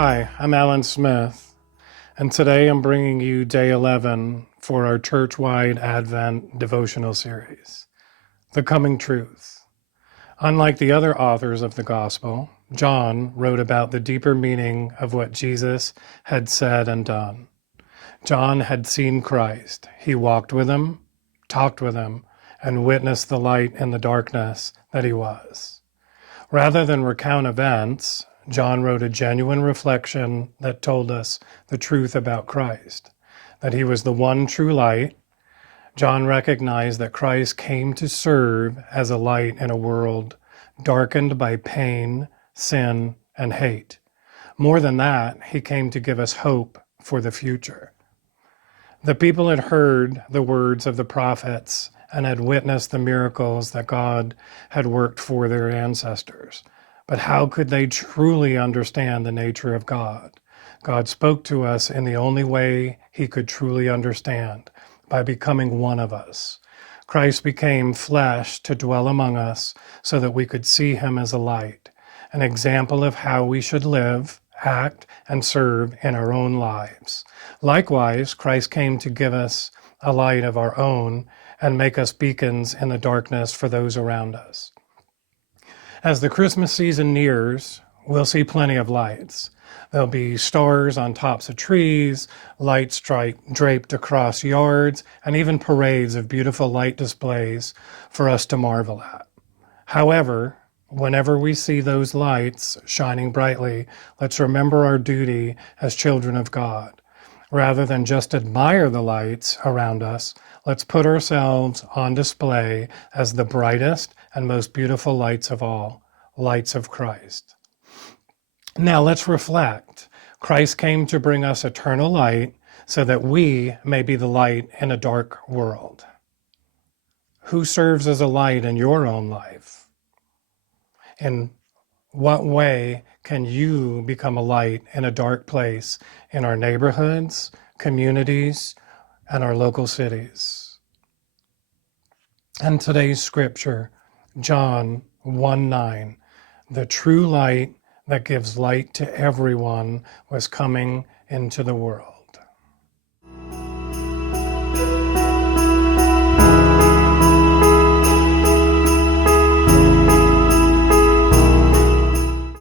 Hi, I'm Alan Smith, and today I'm bringing you day 11 for our church-wide Advent devotional series, The Coming Truth. Unlike the other authors of the Gospel, John wrote about the deeper meaning of what Jesus had said and done. John had seen Christ. He walked with him, talked with him, and witnessed the light in the darkness that he was. Rather than recount events, John wrote a genuine reflection that told us the truth about Christ, that he was the one true light. John recognized that Christ came to serve as a light in a world darkened by pain, sin, and hate. More than that, he came to give us hope for the future. The people had heard the words of the prophets and had witnessed the miracles that God had worked for their ancestors. But how could they truly understand the nature of God? God spoke to us in the only way he could truly understand, by becoming one of us. Christ became flesh to dwell among us so that we could see him as a light, an example of how we should live, act, and serve in our own lives. Likewise, Christ came to give us a light of our own and make us beacons in the darkness for those around us. As the Christmas season nears, we'll see plenty of lights. There'll be stars on tops of trees, lights draped across yards, and even parades of beautiful light displays for us to marvel at. However, whenever we see those lights shining brightly, let's remember our duty as children of God. Rather than just admire the lights around us, let's put ourselves on display as the brightest and most beautiful lights of all, lights of Christ. Now let's reflect. Christ came to bring us eternal light so that we may be the light in a dark world. Who serves as a light in your own life? In what way can you become a light in a dark place in our neighborhoods, communities, and our local cities? And today's scripture, John 1:9, the true light that gives light to everyone was coming into the world.